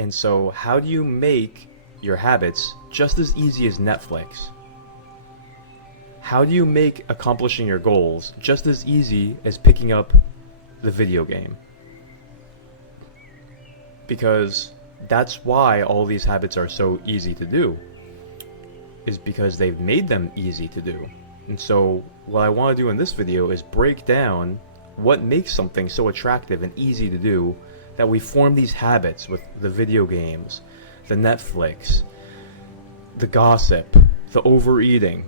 And so how do you make your habits just as easy as Netflix? How do you make accomplishing your goals just as easy as picking up the video game? Because that's why all these habits are so easy to do, is because they've made them easy to do. And so what I want to do in this video is break down what makes something so attractive and easy to do that we form these habits with the video games, the Netflix, the gossip, the overeating,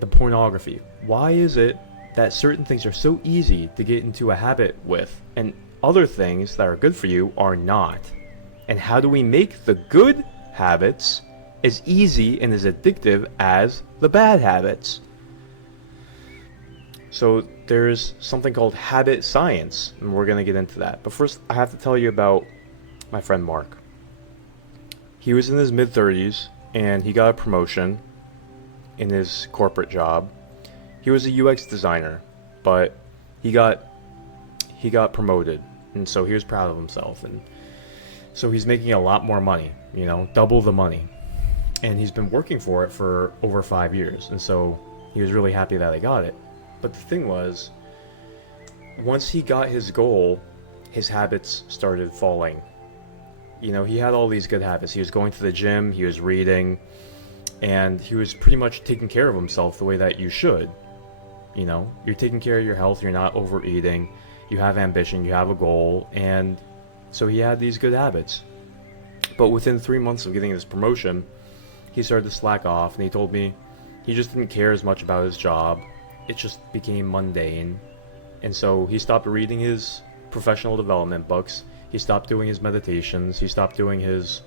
the pornography. Why is it that certain things are so easy to get into a habit with and other things that are good for you are not? And how do we make the good habits as easy and as addictive as the bad habits? So there's something called habit science, and we're going to get into that. But first, I have to tell you about my friend Mark. He was in his mid-30s, and he got a promotion in his corporate job. He was a UX designer, but he got promoted, and so he was proud of himself. And so he's making a lot more money, double the money. And he's been working for it for over 5 years, and so he was really happy that he got it. But the thing was, once he got his goal, his habits started falling. He had all these good habits. He was going to the gym, he was reading, and he was pretty much taking care of himself the way that you should. You're taking care of your health, you're not overeating, you have ambition, you have a goal, and so he had these good habits. But within 3 months of getting this promotion, he started to slack off, and he told me he just didn't care as much about his job. It just became mundane. And so he stopped reading his professional development books, he stopped doing his meditations, he stopped doing his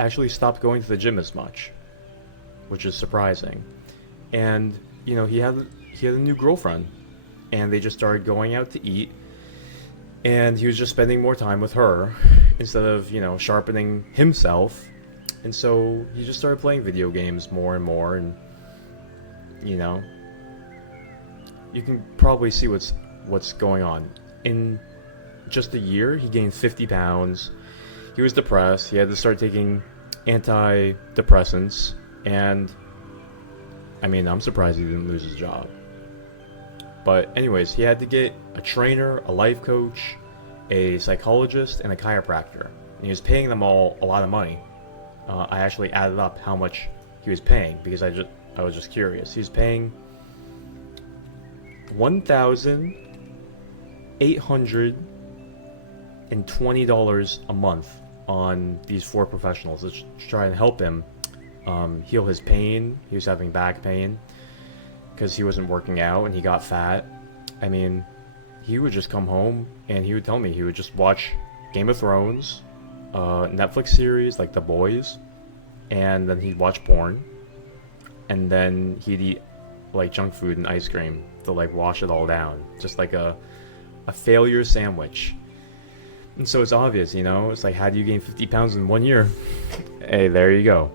actually stopped going to the gym as much, which is surprising. And he had a new girlfriend, and they just started going out to eat, and he was just spending more time with her instead of sharpening himself. And so he just started playing video games more and more, and you can probably see what's going on. In just a year, he gained 50 pounds. He was depressed. He had to start taking antidepressants, and I'm surprised he didn't lose his job. But anyways, he had to get a trainer, a life coach, a psychologist, and a chiropractor. And he was paying them all a lot of money. I actually added up how much he was paying because I was just curious. He was paying $1,820 a month on these 4 professionals to try and help him heal his pain. He was having back pain because he wasn't working out and he got fat. He would just come home and he would tell me he would just watch Game of Thrones, Netflix series like The Boys, and then he'd watch porn, and then he'd eat like junk food and ice cream to like wash it all down, just like a failure sandwich. And so it's obvious, it's like, how do you gain 50 pounds in 1 year? Hey, there you go.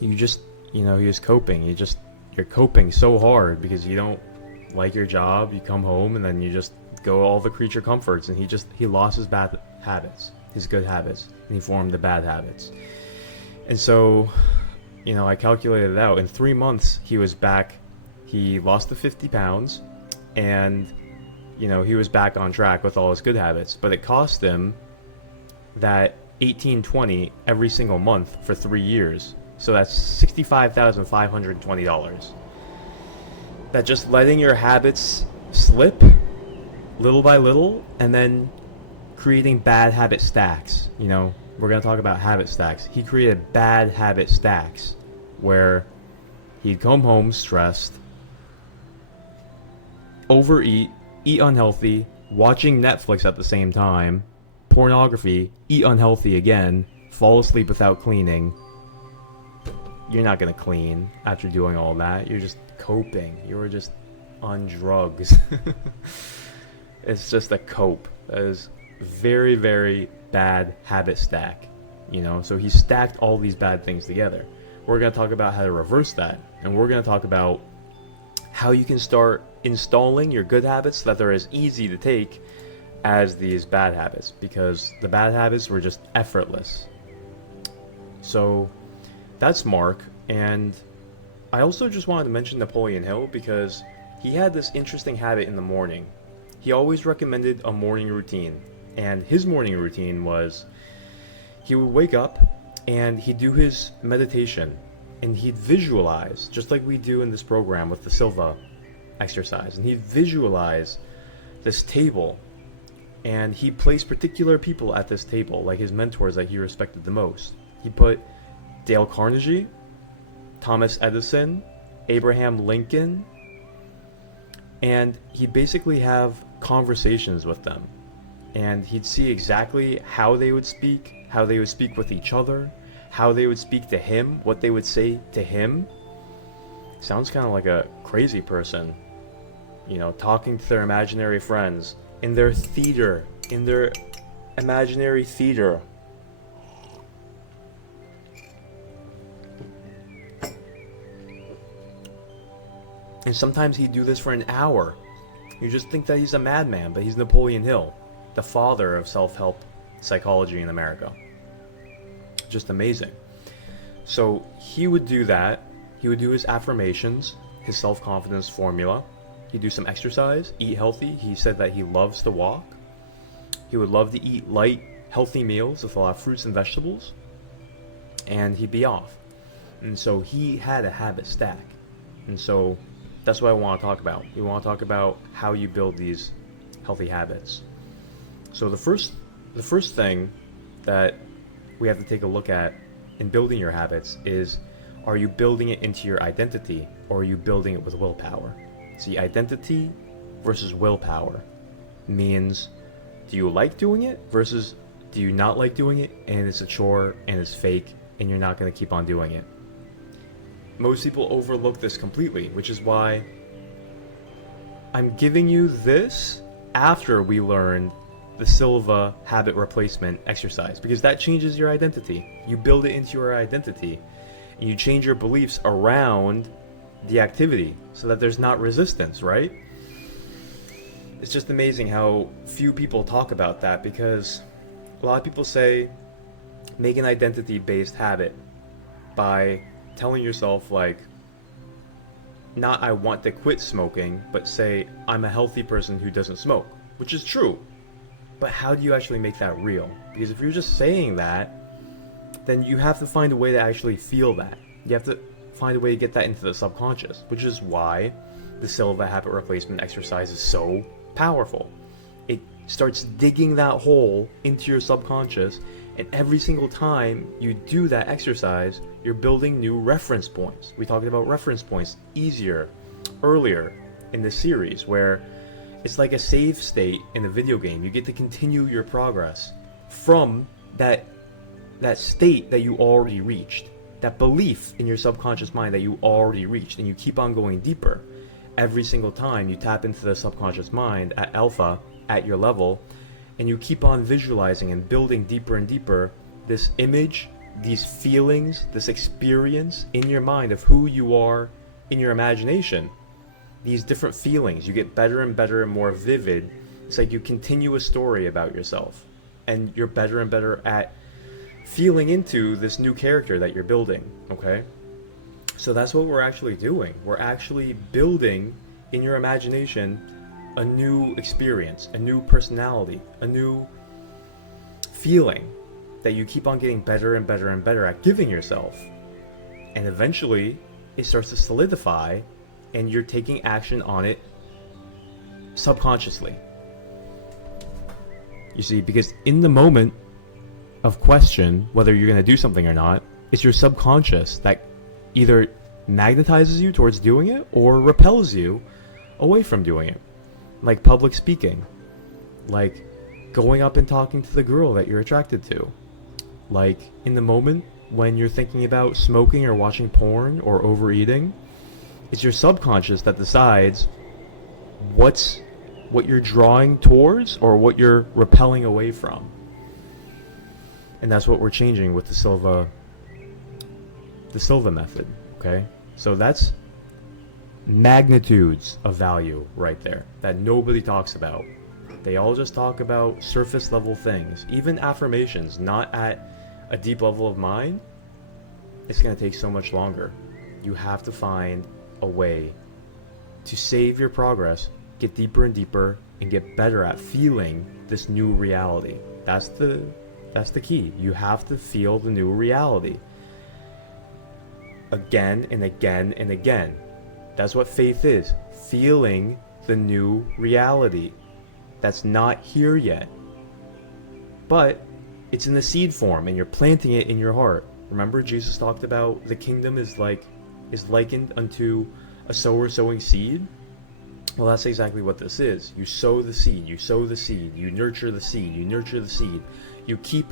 You just, he was coping. You're coping so hard because you don't like your job. You come home and then you just go all the creature comforts, and he lost his bad habits, his good habits, and he formed the bad habits. And so, I calculated it out. In 3 months, he was back. He lost the 50 pounds, and he was back on track with all his good habits. But it cost him that $1,820 every single month for 3 years. So that's $65,520. That just letting your habits slip little by little, and then creating bad habit stacks. We're going to talk about habit stacks. He created bad habit stacks where he'd come home stressed, overeat, eat unhealthy, watching Netflix at the same time, pornography, eat unhealthy again, fall asleep without cleaning. You're not going to clean after doing all that. You're just coping. You were just on drugs. It's just a cope. That is very, very bad habit stack. So he stacked all these bad things together. We're going to talk about how to reverse that. And we're going to talk about how you can start installing your good habits so that they're as easy to take as these bad habits, because the bad habits were just effortless. So that's Mark. And I also just wanted to mention Napoleon Hill because he had this interesting habit in the morning. He always recommended a morning routine, and his morning routine was he would wake up and he'd do his meditation, and he'd visualize, just like we do in this program with the Silva exercise, and he'd visualize this table, and he placed particular people at this table, like his mentors that he respected the most. He put Dale Carnegie, Thomas Edison, Abraham Lincoln, and he'd basically have conversations with them. And he'd see exactly how they would speak with each other, how they would speak to him, what they would say to him. Sounds kind of like a crazy person, you know, talking to their imaginary friends in their theater, in their imaginary theater. And sometimes he'd do this for an hour. You just think that he's a madman, but he's Napoleon Hill, the father of self-help psychology in America. Just amazing. So he would do that. He would do his affirmations, his self-confidence formula. He'd do some exercise, eat healthy. He said that he loves to walk. He would love to eat light, healthy meals with a lot of fruits and vegetables. And he'd be off. And so he had a habit stack. And so that's what I want to talk about. We want to talk about how you build these healthy habits. So the first thing that we have to take a look at in building your habits is, are you building it into your identity, or are you building it with willpower? See, identity versus willpower means, do you like doing it versus do you not like doing it, and it's a chore and it's fake and you're not going to keep on doing it. Most people overlook this completely, which is why I'm giving you this after we learned the Silva habit replacement exercise, because that changes your identity. You build it into your identity, and you change your beliefs around the activity so that there's not resistance, right? It's just amazing how few people talk about that, because a lot of people say make an identity-based habit by telling yourself, like, not I want to quit smoking, but say I'm a healthy person who doesn't smoke, which is true. But how do you actually make that real? Because if you're just saying that, then you have to find a way to actually feel that. You have to find a way to get that into the subconscious, which is why the Silva habit replacement exercise is so powerful. It starts digging that hole into your subconscious, and every single time you do that exercise, you're building new reference points. We talked about reference points earlier in the series, where it's like a save state in a video game. You get to continue your progress from that state that you already reached, that belief in your subconscious mind that you already reached, and you keep on going deeper. Every single time you tap into the subconscious mind at alpha, at your level, and you keep on visualizing and building deeper and deeper this image, these feelings, this experience in your mind of who you are in your imagination. These different feelings, you get better and better and more vivid. It's like you continue a story about yourself, and you're better and better at feeling into this new character that you're building, okay? So that's what we're actually doing. We're actually building in your imagination a new experience, a new personality, a new feeling that you keep on getting better and better and better at giving yourself. And eventually it starts to solidify, and you're taking action on it subconsciously. You see, because in the moment of question, whether you're going to do something or not, it's your subconscious that either magnetizes you towards doing it or repels you away from doing it. Like public speaking, like going up and talking to the girl that you're attracted to, like in the moment when you're thinking about smoking or watching porn or overeating. It's your subconscious that decides what you're drawing towards or what you're repelling away from. And that's what we're changing with the Silva method, okay? So that's magnitudes of value right there that nobody talks about. They all just talk about surface level things. Even affirmations, not at a deep level of mind, it's going to take so much longer. You have to find a way to save your progress, get deeper and deeper, and get better at feeling this new reality. That's the key. You have to feel the new reality again and again and again. That's what faith is. Feeling the new reality that's not here yet, but it's in the seed form and you're planting it in your heart. Remember, Jesus talked about the kingdom is likened unto a sower sowing seed. Well, that's exactly what this is. You sow the seed, you sow the seed, you nurture the seed, you nurture the seed. You keep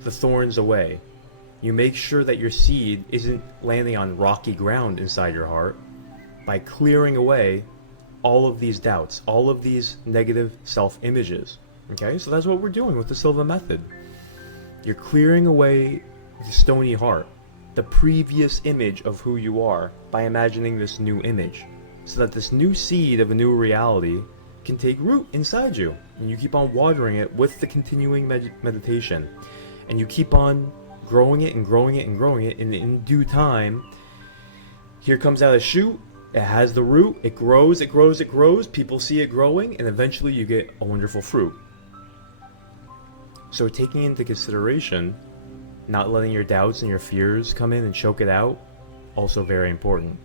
the thorns away. You make sure that your seed isn't landing on rocky ground inside your heart by clearing away all of these doubts, all of these negative self-images. Okay, so that's what we're doing with the Silva method. You're clearing away the stony heart, the previous image of who you are, by imagining this new image, so that this new seed of a new reality can take root inside you. And you keep on watering it with the continuing meditation. And you keep on growing it and growing it and growing it, and in due time, here comes out a shoot. It has the root, it grows, it grows, it grows, people see it growing, and eventually you get a wonderful fruit. So taking into consideration, not letting your doubts and your fears come in and choke it out, also very important.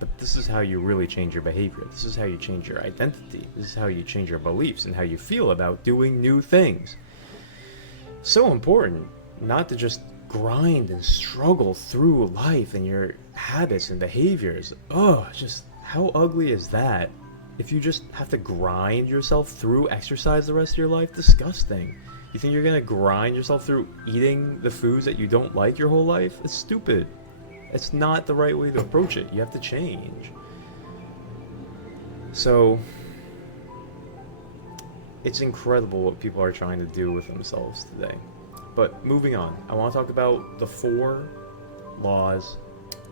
But this is how you really change your behavior. This is how you change your identity. This is how you change your beliefs and how you feel about doing new things. So important not to just grind and struggle through life and your habits and behaviors. Oh, just how ugly is that? If you just have to grind yourself through exercise the rest of your life, disgusting. You think you're gonna grind yourself through eating the foods that you don't like your whole life? It's stupid. It's not the right way to approach it. You have to change. So, it's incredible what people are trying to do with themselves today. But moving on, I want to talk about the 4 laws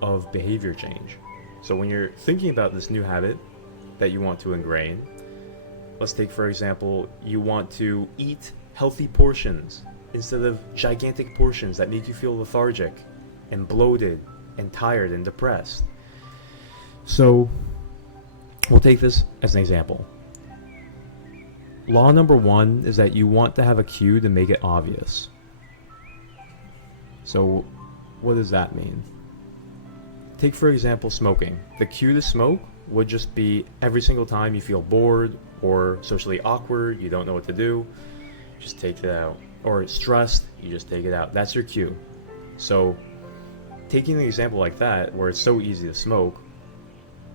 of behavior change. So when you're thinking about this new habit that you want to ingrain, let's take, for example, you want to eat healthy portions instead of gigantic portions that make you feel lethargic and bloated and tired and depressed. So we'll take this as an example. Law number 1 is that you want to have a cue to make it obvious. So what does that mean? Take, for example, smoking. The cue to smoke would just be every single time you feel bored or socially awkward, you don't know what to do, just take it out. Or stressed, you just take it out. That's your cue. So taking an example like that, where it's so easy to smoke,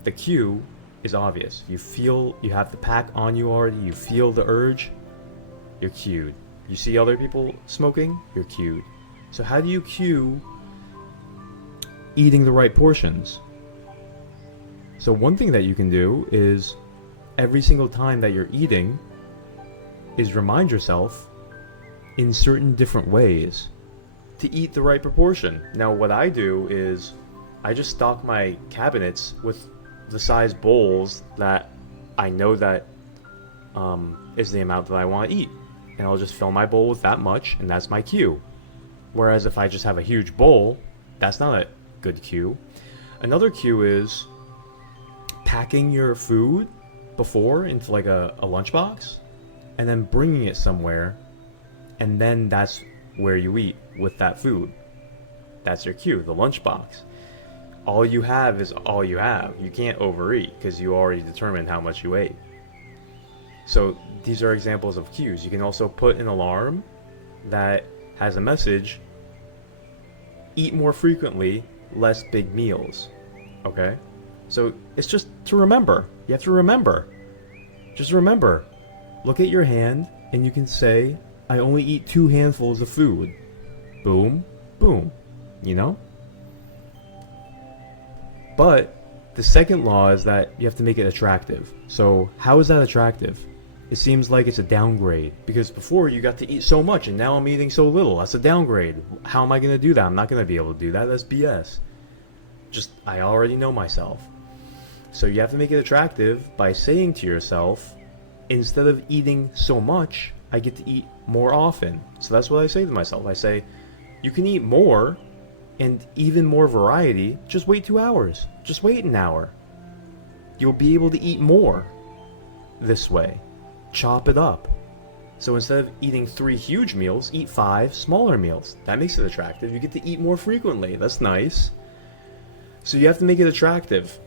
the cue is obvious. You feel you have the pack on you already, you feel the urge, you're cued. You see other people smoking, you're cued. So how do you cue eating the right portions? So one thing that you can do is every single time that you're eating is remind yourself in certain different ways to eat the right proportion. Now what I do is I just stock my cabinets with the size bowls that I know that is the amount that I want to eat. And I'll just fill my bowl with that much, and that's my cue. Whereas if I just have a huge bowl, that's not a good cue. Another cue is packing your food before into like a lunchbox and then bringing it somewhere, and then that's where you eat with that food. That's your cue, the lunchbox. All you have is all you have. You can't overeat because you already determined how much you ate. So these are examples of cues. You can also put an alarm that has a message: eat more frequently, less big meals. Okay? So it's just to remember. You have to remember. Just remember. Look at your hand and you can say, I only eat 2 handfuls of food. Boom, boom. You know? But the second law is that you have to make it attractive. So how is that attractive? It seems like it's a downgrade, because before you got to eat so much and now I'm eating so little. That's a downgrade. How am I going to do that? I'm not going to be able to do that. That's BS. Just, I already know myself. So you have to make it attractive by saying to yourself, instead of eating so much, I get to eat more often. So that's what I say to myself. I say, you can eat more and even more variety. Just wait 2 hours. Just wait an hour. You'll be able to eat more this way. Chop it up. So instead of eating 3 huge meals, eat 5 smaller meals. That makes it attractive. You get to eat more frequently. That's nice. So you have to make it attractive.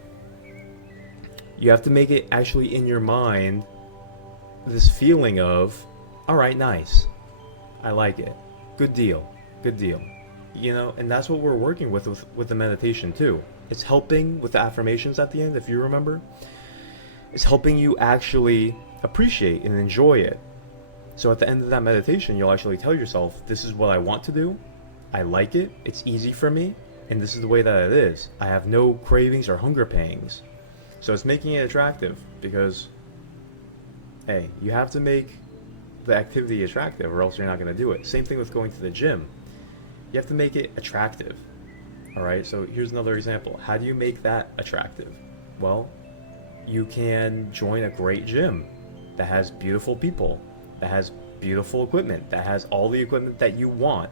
You have to make it actually in your mind this feeling of, all right, nice. I like it. Good deal. Good deal. You know, and that's what we're working with the meditation too. It's helping with the affirmations at the end, if you remember. It's helping you actually appreciate and enjoy it. So at the end of that meditation, you'll actually tell yourself, this is what I want to do. I like it. It's easy for me. And this is the way that it is. I have no cravings or hunger pangs. So it's making it attractive because, hey, you have to make the activity attractive or else you're not going to do it. Same thing with going to the gym. You have to make it attractive. All right, so here's another example. How do you make that attractive? Well, you can join a great gym that has beautiful people, that has beautiful equipment, that has all the equipment that you want.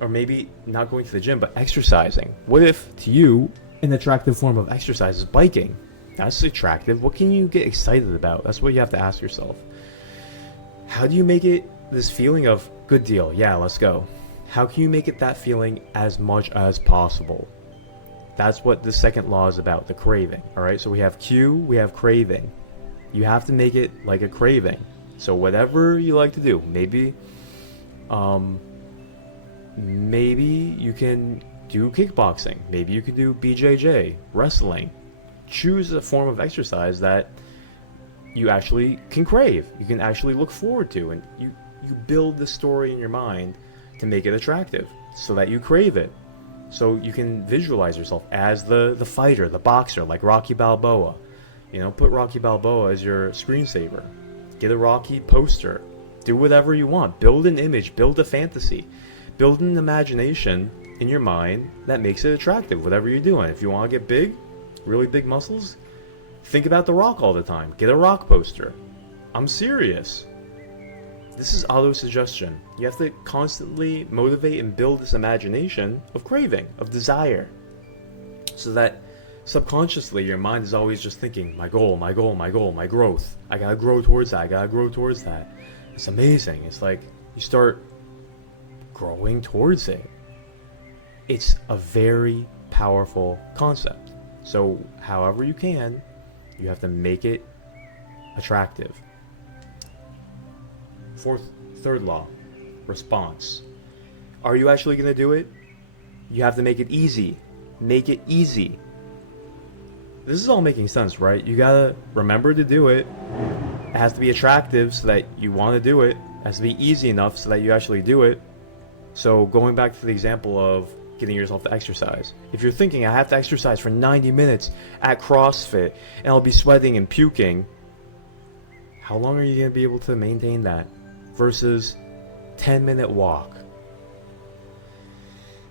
Or maybe not going to the gym, but exercising. What if, to you, an attractive form of exercise is biking? That's attractive. What can you get excited about? That's what you have to ask yourself. How do you make it this feeling of, good deal, yeah, let's go? How can you make it that feeling as much as possible? That's what the second law is about, the craving. All right, so we have cue, we have craving. You have to make it like a craving. So whatever you like to do, maybe you can do kickboxing. Maybe you can do BJJ, wrestling. Choose a form of exercise that you actually can crave. You can actually look forward to, and you build the story in your mind to make it attractive so that you crave it. So you can visualize yourself as the fighter, the boxer, like Rocky Balboa. You know, put Rocky Balboa as your screensaver. Get a Rocky poster. Do whatever you want. Build an image. Build a fantasy. Build an imagination in your mind that makes it attractive, whatever you're doing. If you want to get big, really big muscles, think about The Rock all the time. Get a Rock poster. I'm serious. This is auto-suggestion. You have to constantly motivate and build this imagination of craving, of desire, so that subconsciously your mind is always just thinking, my goal, my goal, my goal, my growth. I gotta grow towards that, I gotta grow towards that. It's amazing. It's like you start growing towards it. It's a very powerful concept. So however you can, you have to make it attractive. Third law, response. Are you actually going to do it? You have to make it easy. Make it easy. This is all making sense, right? You got to remember to do it. It has to be attractive so that you want to do it. It has to be easy enough so that you actually do it. So going back to the example of getting yourself to exercise. If you're thinking, I have to exercise for 90 minutes at CrossFit and I'll be sweating and puking, how long are you going to be able to maintain that? Versus 10-minute walk.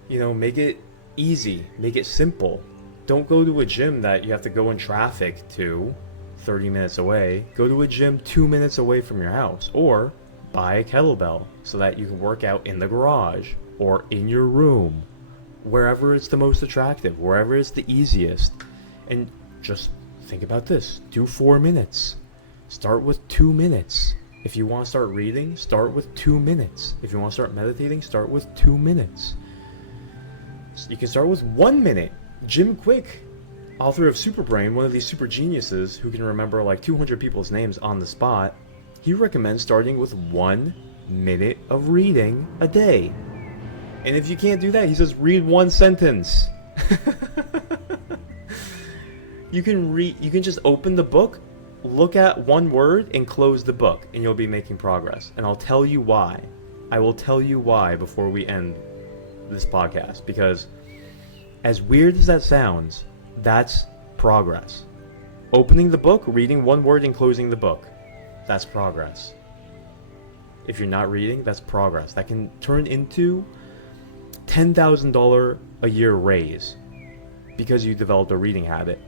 You know, make it easy, make it simple. Don't go to a gym that you have to go in traffic to 30 minutes away. Go to a gym 2 minutes away from your house, or buy a kettlebell so that you can work out in the garage or in your room, wherever it's the most attractive, wherever it's the easiest. And just think about this. Do 4 minutes. Start with 2 minutes. If you want to start reading, start with 2 minutes. If you want to start meditating, start with 2 minutes. You can start with 1 minute. Jim Quick, author of Superbrain, one of these super geniuses who can remember like 200 people's names on the spot, he recommends starting with 1 minute of reading a day. And if you can't do that, he says read 1 sentence. You can just open the book, look at 1 word, and close the book, and you'll be making progress. And I'll tell you why. I will tell you why before we end this podcast, because as weird as that sounds, that's progress. Opening the book, reading 1 word, and closing the book, that's progress. If you're not reading, that's progress. That can turn into $10,000 a year raise because you developed a reading habit.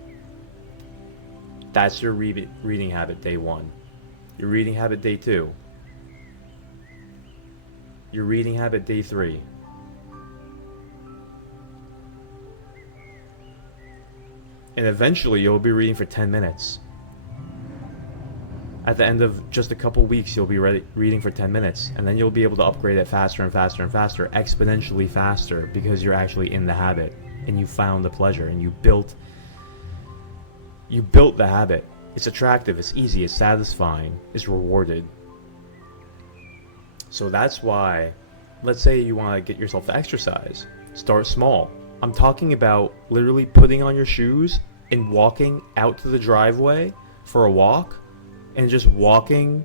That's your reading habit, day 1. You're reading habit day 2. You're reading habit day 3. And eventually you'll be reading for 10 minutes. At the end of just a couple weeks, you'll be reading for 10 minutes. And then you'll be able to upgrade it faster and faster and faster, exponentially faster, because you're actually in the habit. And you found the pleasure, and you built the habit. It's attractive, it's easy, it's satisfying, it's rewarded. So that's why, let's say you want to get yourself to exercise. Start small. I'm talking about literally putting on your shoes and walking out to the driveway for a walk, and just walking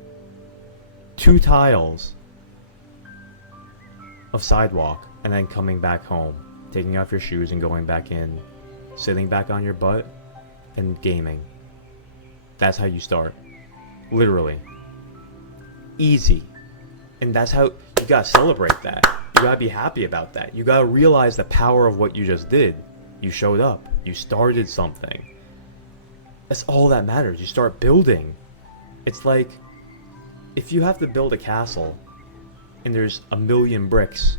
2 tiles of sidewalk, and then coming back home, taking off your shoes and going back in, sitting back on your butt and gaming. That's how you start. Literally. Easy. And that's how you gotta celebrate that. You gotta be happy about that. You gotta realize the power of what you just did. You showed up. You started something. That's all that matters. You start building. It's like, if you have to build a castle and there's 1,000,000 bricks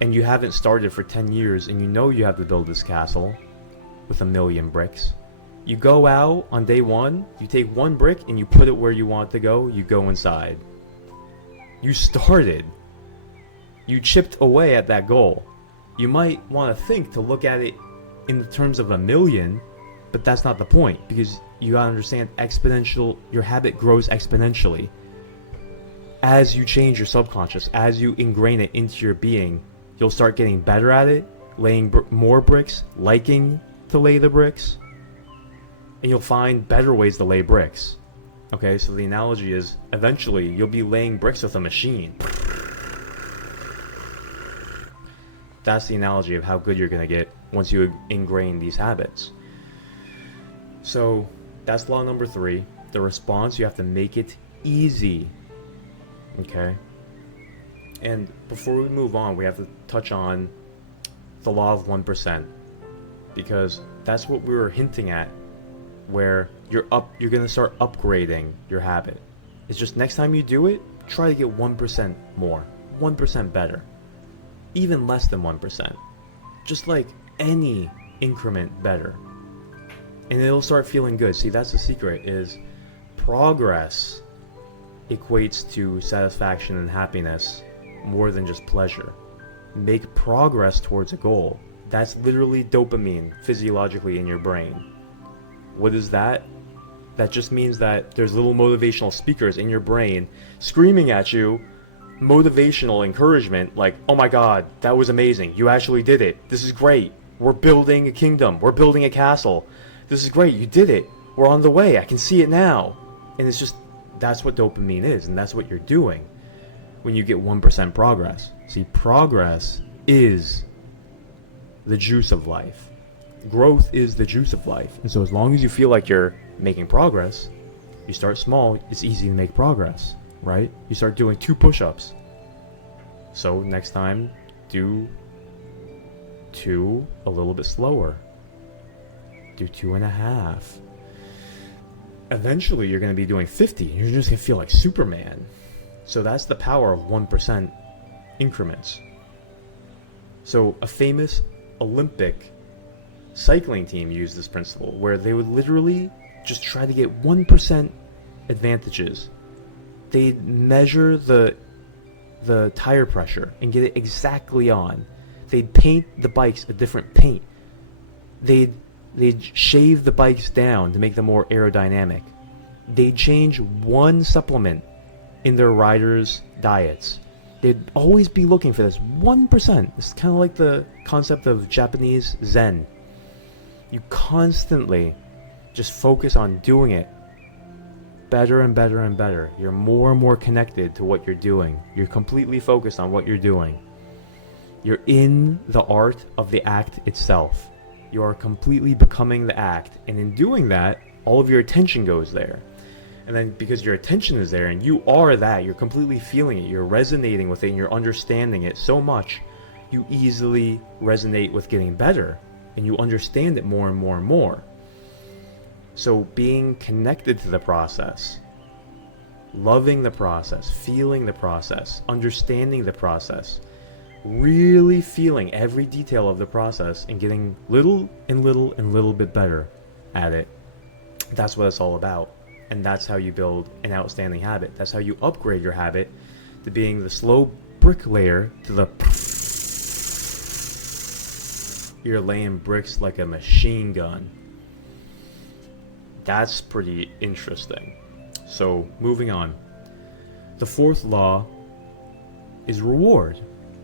and you haven't started for 10 years and you know you have to build this castle with 1,000,000 bricks, you go out on day 1, you take 1 brick and you put it where you want it to go, you go inside. You started. You chipped away at that goal. You might want to think to look at it in the terms of 1,000,000, but that's not the point, because you gotta understand your habit grows exponentially. As you change your subconscious, as you ingrain it into your being, you'll start getting better at it, laying more bricks, liking to lay the bricks, and you'll find better ways to lay bricks. Okay, so the analogy is, eventually you'll be laying bricks with a machine. That's the analogy of how good you're gonna get once you ingrain these habits. So that's law number 3. The response, you have to make it easy. Okay? And before we move on, we have to touch on the law of 1%, because that's what we were hinting at, where you're going to start upgrading your habit. It's just next time you do it, try to get 1% more, 1% better, even less than 1%. Just like any increment better. And it'll start feeling good. See, that's the secret, is progress equates to satisfaction and happiness more than just pleasure. Make progress towards a goal. That's literally dopamine physiologically in your brain. What is that? That just means that there's little motivational speakers in your brain screaming at you motivational encouragement, like, oh my god, that was amazing, you actually did it, this is great, we're building a kingdom, we're building a castle, this is great, you did it, we're on the way, I can see it now. And it's just, that's what dopamine is, and that's what you're doing when you get 1% progress. See, progress is the juice of life. Growth is the juice of life. And so as long as you feel like you're making progress, you start small, it's easy to make progress, right? You start doing 2 push-ups. So next time, do 2 a little bit slower. Do 2.5. Eventually you're going to be doing 50, and you're just going to feel like Superman. So that's the power of 1% increments. So a famous Olympic cycling team used this principle, where they would literally just try to get 1% advantages. They'd measure the tire pressure and get it exactly on. They'd paint the bikes a different paint. They'd shave the bikes down to make them more aerodynamic. They'd change 1 supplement in their riders' diets. They'd always be looking for this 1%. It's kind of like the concept of Japanese Zen. You constantly just focus on doing it better and better and better. You're more and more connected to what you're doing. You're completely focused on what you're doing. You're in the art of the act itself. You are completely becoming the act. And in doing that, all of your attention goes there. And then because your attention is there and you are that, you're completely feeling it, you're resonating with it, and you're understanding it so much, you easily resonate with getting better. And you understand it more and more and more. So being connected to the process loving the process, feeling the process, understanding the process, really feeling every detail of the process and getting little and little and little bit better at it. That's what it's all about. And that's how you build an outstanding habit. That's how you upgrade your habit to being the slow bricklayer to the you're laying bricks like a machine gun. That's pretty interesting. So moving on. The fourth law is reward.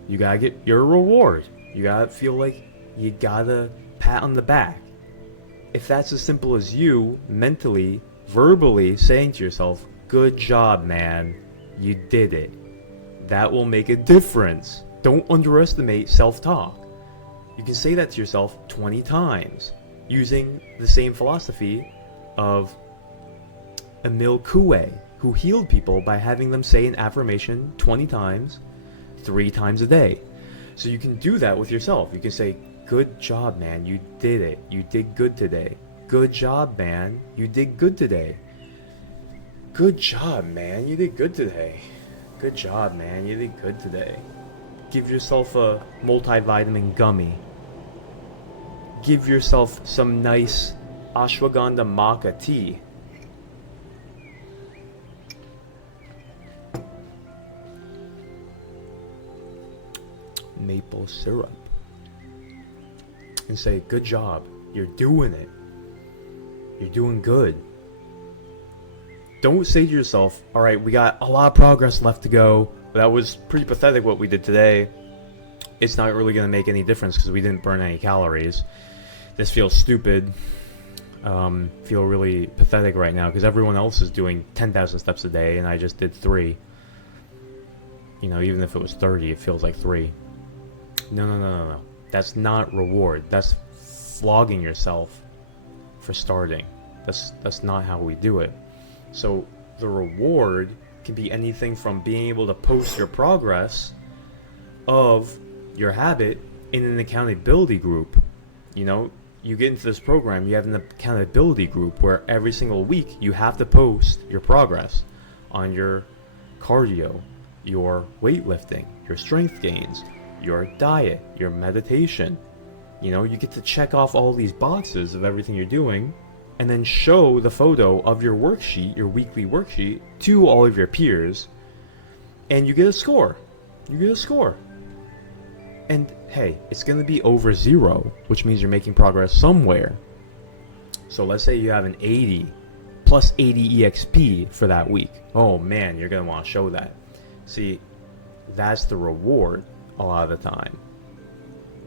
You gotta get your reward. You gotta feel like you gotta pat on the back. If that's as simple as you mentally, verbally saying to yourself, good job, man, you did it. That will make a difference. Don't underestimate self-talk. You can say that to yourself 20 times using the same philosophy of Emile Coué, who healed people by having them say an affirmation 20 times, 3 times a day. So you can do that with yourself. You can say, good job, man, you did it. You did good today. Good job, man, you did good today. Good job, man, you did good today. Good job, man, you did good today. Give yourself a multivitamin gummy. Give yourself some nice ashwagandha maca tea. Maple syrup. And say, good job, you're doing it. You're doing good. Don't say to yourself, alright, we got a lot of progress left to go. That was pretty pathetic what we did today. It's not really going to make any difference because we didn't burn any calories. This feels stupid. Feel really pathetic right now because everyone else is doing 10,000 steps a day and I just did 3. You know, even if it was 30, it feels like 3. No. That's not reward. That's flogging yourself for starting. That's not how we do it. So the reward can be anything from being able to post your progress of your habit in an accountability group. You know, you get into this program, you have an accountability group where every single week you have to post your progress on your cardio, your weightlifting, your strength gains, your diet, your meditation. You know, you get to check off all these boxes of everything you're doing and then show the photo of your worksheet, your weekly worksheet, to all of your peers, and you get a score. You get a score. And hey, it's going to be over 0, which means you're making progress somewhere. So let's say you have an 80 plus 80 EXP for that week. Oh man, you're going to want to show that. See, that's the reward a lot of the time.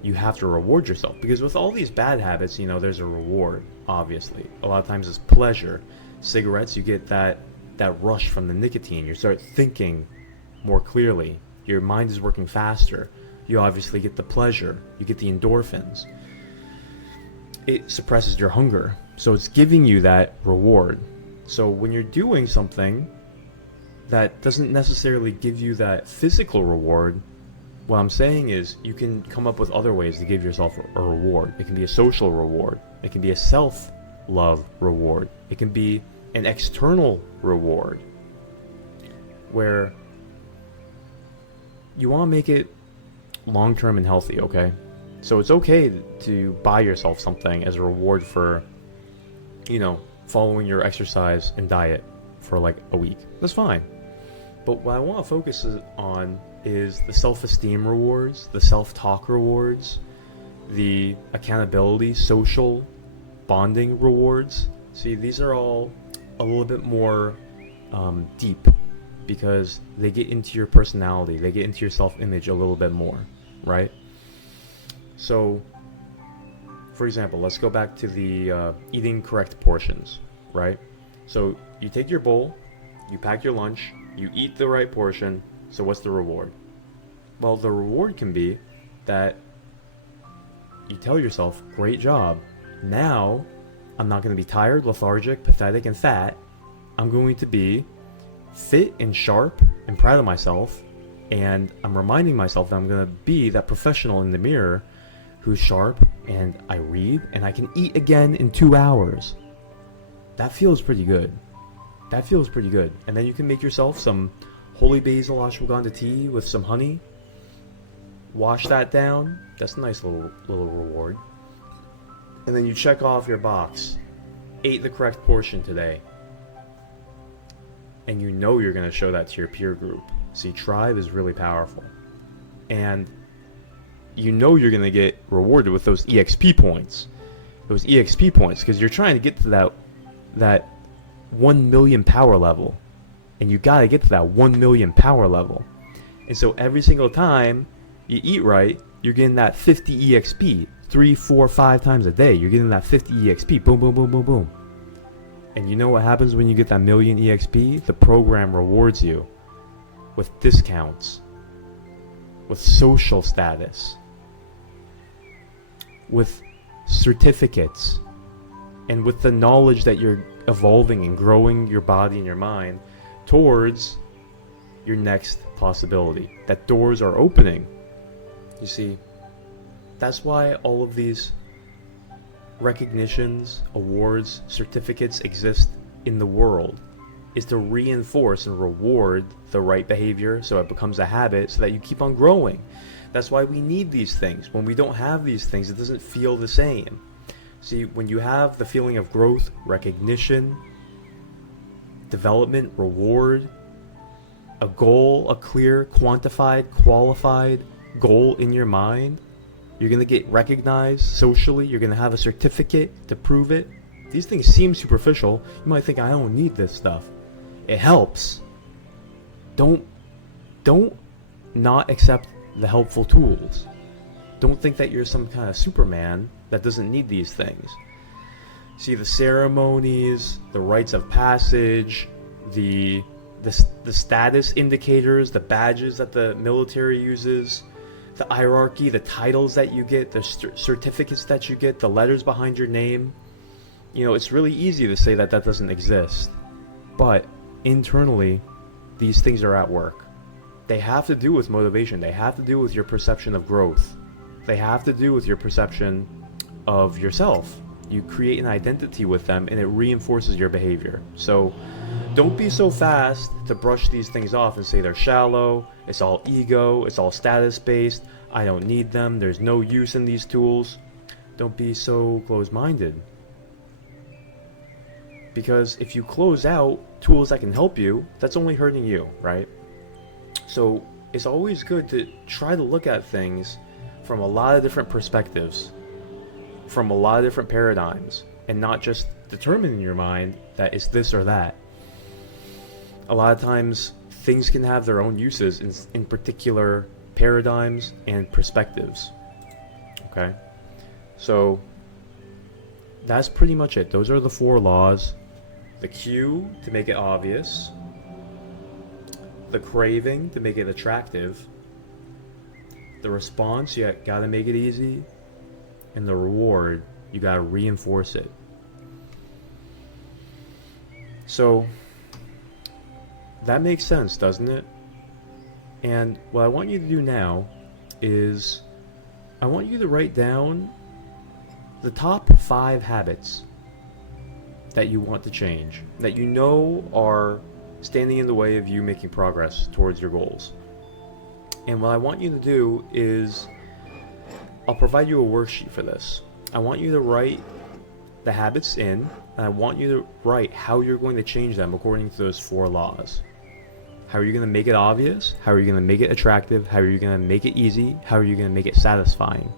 You have to reward yourself because with all these bad habits, you know, there's a reward, obviously. A lot of times it's pleasure. Cigarettes, you get that rush from the nicotine. You start thinking more clearly. Your mind is working faster. You obviously get the pleasure. You get the endorphins. It suppresses your hunger. So it's giving you that reward. So when you're doing something that doesn't necessarily give you that physical reward, what I'm saying is you can come up with other ways to give yourself a reward. It can be a social reward. It can be a self-love reward. It can be an external reward where you want to make it long-term and healthy, okay? So it's okay to buy yourself something as a reward for, you know, following your exercise and diet for like a week. That's fine. But what I want to focus on is the self-esteem rewards, the self-talk rewards, the accountability, social bonding rewards. See, these are all a little bit more deep because they get into your personality, they get into your self-image a little bit more, right? So, for example, let's go back to the eating correct portions, right? So you take your bowl, you pack your lunch, you eat the right portion. So what's the reward? Well, the reward can be that you tell yourself, great job. Now, I'm not going to be tired, lethargic, pathetic, and fat. I'm going to be fit and sharp and proud of myself. And I'm reminding myself that I'm going to be that professional in the mirror who's sharp and I read and I can eat again in 2 hours. That feels pretty good. That feels pretty good. And then you can make yourself some holy basil ashwagandha tea with some honey. Wash that down. That's a nice little reward. And then you check off your box. Ate the correct portion today. And you know you're going to show that to your peer group. See, tribe is really powerful. And you know you're going to get rewarded with those EXP points. Those EXP points, because you're trying to get to that 1 million power level. And you got to get to that 1 million power level. And so every single time you eat right, you're getting that 50 EXP. 3, 4, 5 times a day, you're getting that 50 EXP. Boom, boom, boom, boom, boom. And you know what happens when you get that million EXP? The program rewards you with discounts, with social status, with certificates, and with the knowledge that you're evolving and growing your body and your mind towards your next possibility. That doors are opening. You see, that's why all of these recognitions, awards, certificates exist in the world, is to reinforce and reward the right behavior so it becomes a habit so that you keep on growing. That's why we need these things. When we don't have these things, it doesn't feel the same. See, when you have the feeling of growth, recognition, development, reward, a goal, a clear, quantified, qualified goal in your mind, you're going to get recognized socially. You're going to have a certificate to prove it. These things seem superficial. You might think, I don't need this stuff. It helps. Don't not accept the helpful tools. Don't think that you're some kind of Superman that doesn't need these things. See, the ceremonies, the rites of passage, the status indicators, the badges that the military uses, the hierarchy, the titles that you get, the certificates that you get, the letters behind your name. You know, it's really easy to say that that doesn't exist. But internally, these things are at work. They have to do with motivation. They have to do with your perception of growth. They have to do with your perception of yourself. You create an identity with them and it reinforces your behavior. So don't be so fast to brush these things off and say they're shallow, it's all ego, it's all status based, I don't need them, there's no use in these tools. Don't be so closed-minded. Because if you close out tools that can help you, that's only hurting you, right? So it's always good to try to look at things from a lot of different perspectives, from a lot of different paradigms, and not just determine in your mind that it's this or that. A lot of times things can have their own uses in particular paradigms and perspectives. Okay? So that's pretty much it. Those are the 4 laws. The cue to make it obvious, the craving to make it attractive, the response, you gotta make it easy, and the reward, you gotta reinforce it. So that makes sense, doesn't it? And what I want you to do now is I want you to write down the top 5 habits that you want to change, that you know are standing in the way of you making progress towards your goals. And what I want you to do is, I'll provide you a worksheet for this. I want you to write the habits in, and I want you to write how you're going to change them according to those 4 laws. How are you going to make it obvious? How are you going to make it attractive? How are you going to make it easy? How are you going to make it satisfying?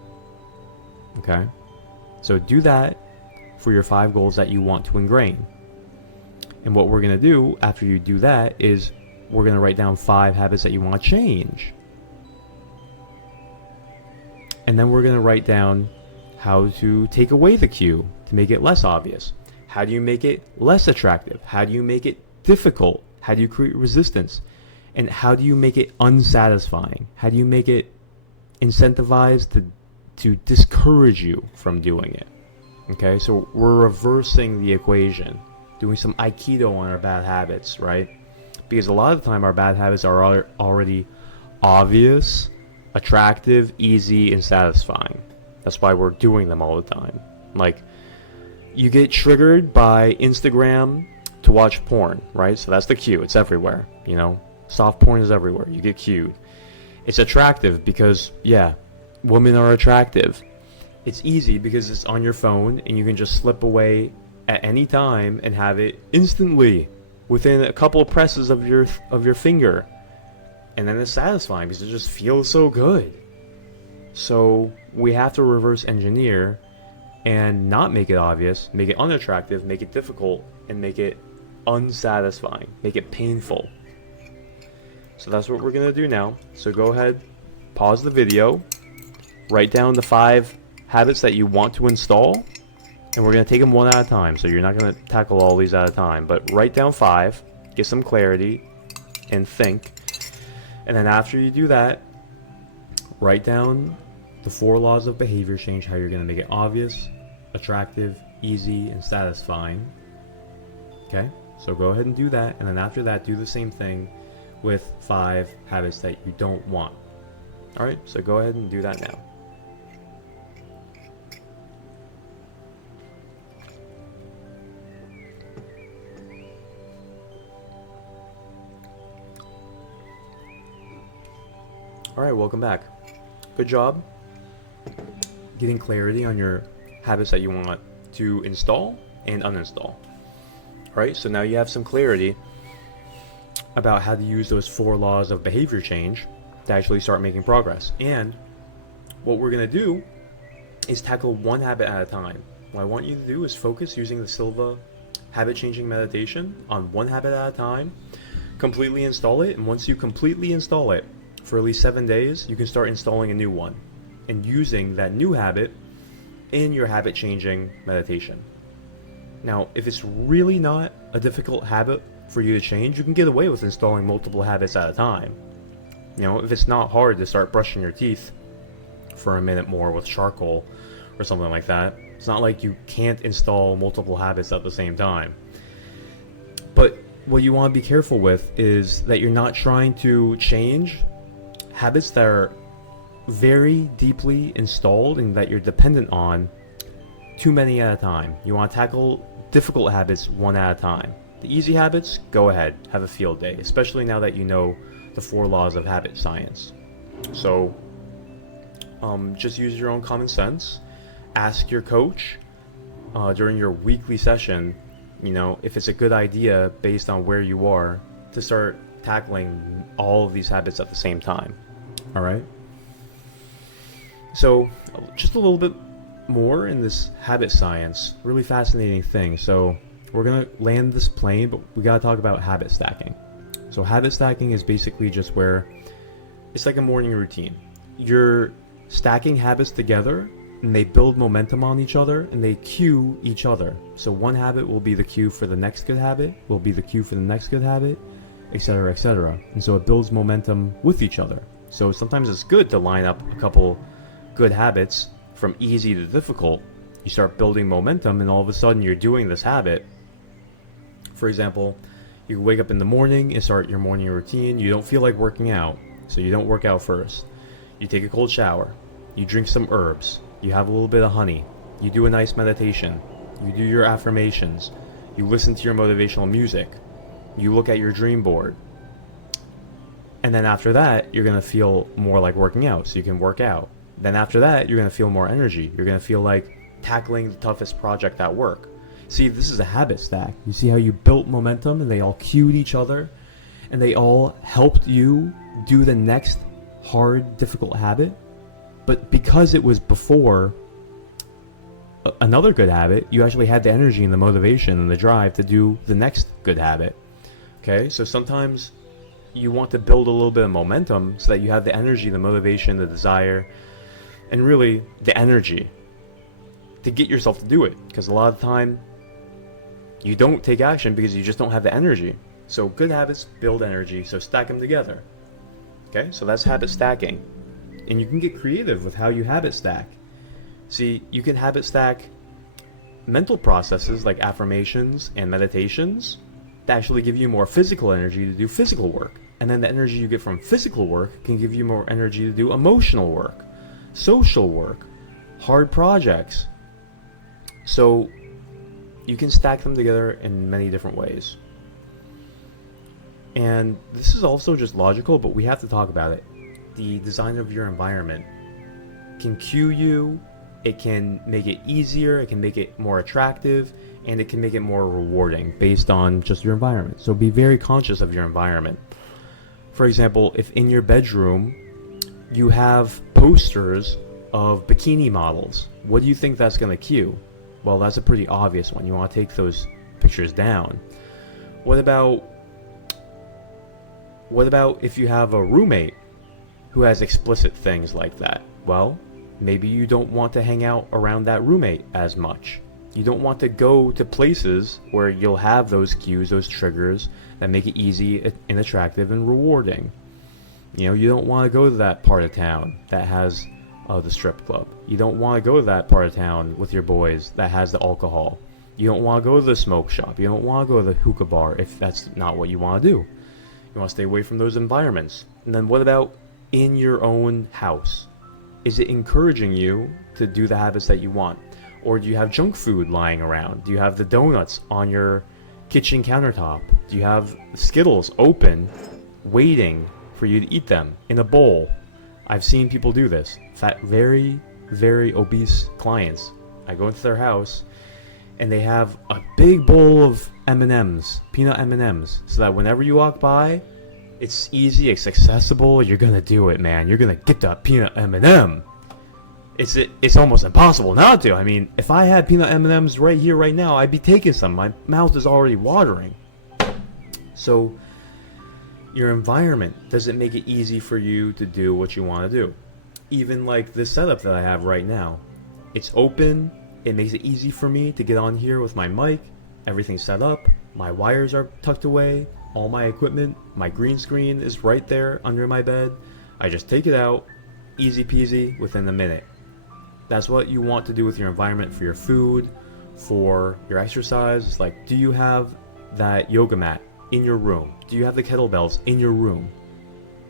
Okay? So do that for your 5 goals that you want to ingrain. And what we're going to do after you do that is we're going to write down 5 habits that you want to change. And then we're going to write down how to take away the cue to make it less obvious. How do you make it less attractive? How do you make it difficult? How do you create resistance? And how do you make it unsatisfying? How do you make it incentivized to discourage you from doing it? Okay, so we're reversing the equation, doing some Aikido on our bad habits, right? Because a lot of the time our bad habits are already obvious, attractive, easy, and satisfying. That's why we're doing them all the time. Like, you get triggered by Instagram to watch porn, right? So that's the cue. It's everywhere, you know. Soft porn is everywhere. You get cued. It's attractive because, yeah, women are attractive. It's easy because it's on your phone and you can just slip away at any time and have it instantly within a couple of presses of your finger. And then it's satisfying because it just feels so good. So we have to reverse engineer and not make it obvious, make it unattractive, make it difficult, and make it unsatisfying, make it painful. So that's what we're going to do now. So go ahead, pause the video, write down the 5 habits that you want to install, and we're going to take them one at a time. So you're not going to tackle all these at a time, but write down 5, get some clarity, and think. And then after you do that, write down the 4 laws of behavior change, how you're going to make it obvious, attractive, easy, and satisfying. Okay, so go ahead and do that, and then after that, do the same thing with 5 habits that you don't want. Alright, so go ahead and do that now. Alright, welcome back. Good job getting clarity on your habits that you want to install and uninstall. Alright, so now you have some clarity about how to use those 4 laws of behavior change to actually start making progress. And what we're going to do is tackle one habit at a time. What I want you to do is focus using the Silva habit changing meditation on one habit at a time, completely install it, and once you completely install it for at least 7 days, you can start installing a new one and using that new habit in your habit changing meditation. Now, if it's really not a difficult habit for you to change, you can get away with installing multiple habits at a time. You know, if it's not hard to start brushing your teeth for a minute more with charcoal or something like that, it's not like you can't install multiple habits at the same time. But what you want to be careful with is that you're not trying to change habits that are very deeply installed and that you're dependent on too many at a time. You want to tackle difficult habits one at a time. The easy habits, go ahead, have a field day, especially now that you know the 4 laws of habit science. So just use your own common sense. Ask your coach during your weekly session, you know, if it's a good idea based on where you are to start tackling all of these habits at the same time. All right? So just a little bit more in this habit science, really fascinating thing. So we're gonna land this plane, but we gotta talk about habit stacking. So habit stacking is basically just where it's like a morning routine. You're stacking habits together and they build momentum on each other and they cue each other. So one habit will be the cue for the next good habit, will be the cue for the next good habit, etc., etc. And so it builds momentum with each other. So sometimes it's good to line up a couple good habits from easy to difficult. You start building momentum and all of a sudden you're doing this habit. For example, you wake up in the morning and start your morning routine. You don't feel like working out, so you don't work out first. You take a cold shower. You drink some herbs. You have a little bit of honey. You do a nice meditation. You do your affirmations. You listen to your motivational music. You look at your dream board. And then after that, you're going to feel more like working out, so you can work out. Then after that, you're going to feel more energy. You're going to feel like tackling the toughest project at work. See, this is a habit stack. You see how you built momentum and they all cued each other and they all helped you do the next hard, difficult habit? But because it was before another good habit, you actually had the energy and the motivation and the drive to do the next good habit. Okay, so sometimes you want to build a little bit of momentum so that you have the energy, the motivation, the desire, and really the energy to get yourself to do it. Because a lot of the time, you don't take action because you just don't have the energy. So good habits build energy, so stack them together. Okay, so that's habit stacking. And you can get creative with how you habit stack. See, you can habit stack mental processes like affirmations and meditations that actually give you more physical energy to do physical work. And then the energy you get from physical work can give you more energy to do emotional work, social work, hard projects. So You can stack them together in many different ways. And this is also just logical, but we have to talk about it. The design of your environment can cue you, it can make it easier, it can make it more attractive, and it can make it more rewarding based on just your environment. So be very conscious of your environment. For example, if in your bedroom you have posters of bikini models, what do you think that's going to cue? Well, that's a pretty obvious one. You want to take those pictures down. What about if you have a roommate who has explicit things like that? Well, maybe you don't want to hang out around that roommate as much. You don't want to go to places where you'll have those cues, those triggers that make it easy and attractive and rewarding. You know, you don't want to go to that part of town that has the strip club. You don't want to go to that part of town with your boys that has the alcohol. You don't want to go to the smoke shop. You don't want to go to the hookah bar if that's not what you want to do. You want to stay away from those environments. And then what about in your own house? Is it encouraging you to do the habits that you want? Or do you have junk food lying around? Do you have the donuts on your kitchen countertop? Do you have Skittles open, waiting for you to eat them in a bowl? I've seen people do this. Fat, very, very obese clients. I go into their house and they have a big bowl of M&Ms, peanut M&Ms, so that whenever you walk by, it's easy, it's accessible, you're gonna do it, man. You're gonna get that peanut M&M. It's almost impossible not to. I mean, if I had peanut M&Ms right here, right now, I'd be taking some. My mouth is already watering. So, your environment, does it make it easy for you to do what you want to do? Even like this setup that I have right now. It's open, it makes it easy for me to get on here with my mic, everything's set up, my wires are tucked away, all my equipment, my green screen is right there under my bed. I just take it out, easy peasy, within a minute. That's what you want to do with your environment, for your food, for your exercise. It's like, do you have that yoga mat in your room? Do you have the kettlebells in your room?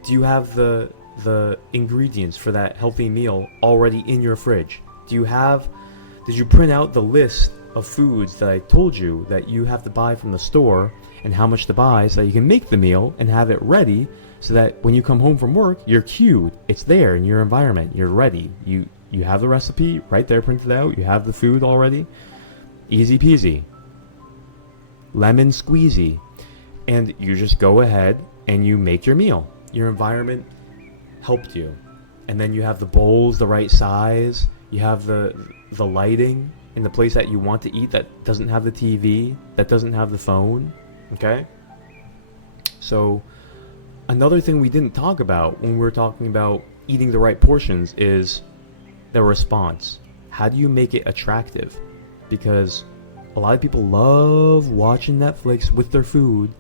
Do you have the ingredients for that healthy meal already in your fridge? Did you print out the list of foods that I told you that you have to buy from the store and how much to buy, so that you can make the meal and have it ready, so that when you come home from work, you're cued. It's there in your environment. You're ready. You have the recipe right there printed out. You have the food already. Easy peasy. Lemon squeezy. And you just go ahead and you make your meal. Your environment helped you. And then you have the bowls the right size. You have the lighting in the place that you want to eat, that doesn't have the TV, that doesn't have the phone. Okay? So, another thing we didn't talk about when we were talking about eating the right portions is the response. How do you make it attractive? Because a lot of people love watching Netflix with their food,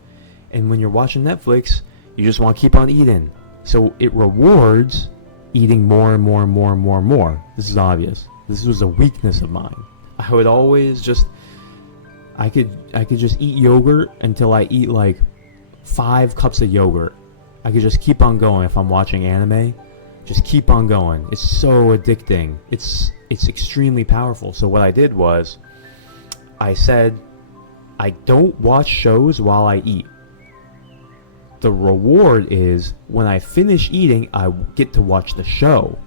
and when you're watching Netflix, you just want to keep on eating. So it rewards eating more and more and more and more and more. This is obvious. This was a weakness of mine. I would always just, I could just eat yogurt until I eat like 5 cups of yogurt. I could just keep on going if I'm watching anime. Just keep on going. It's so addicting. It's extremely powerful. So what I did was, I said, I don't watch shows while I eat. The reward is when I finish eating, I get to watch the show.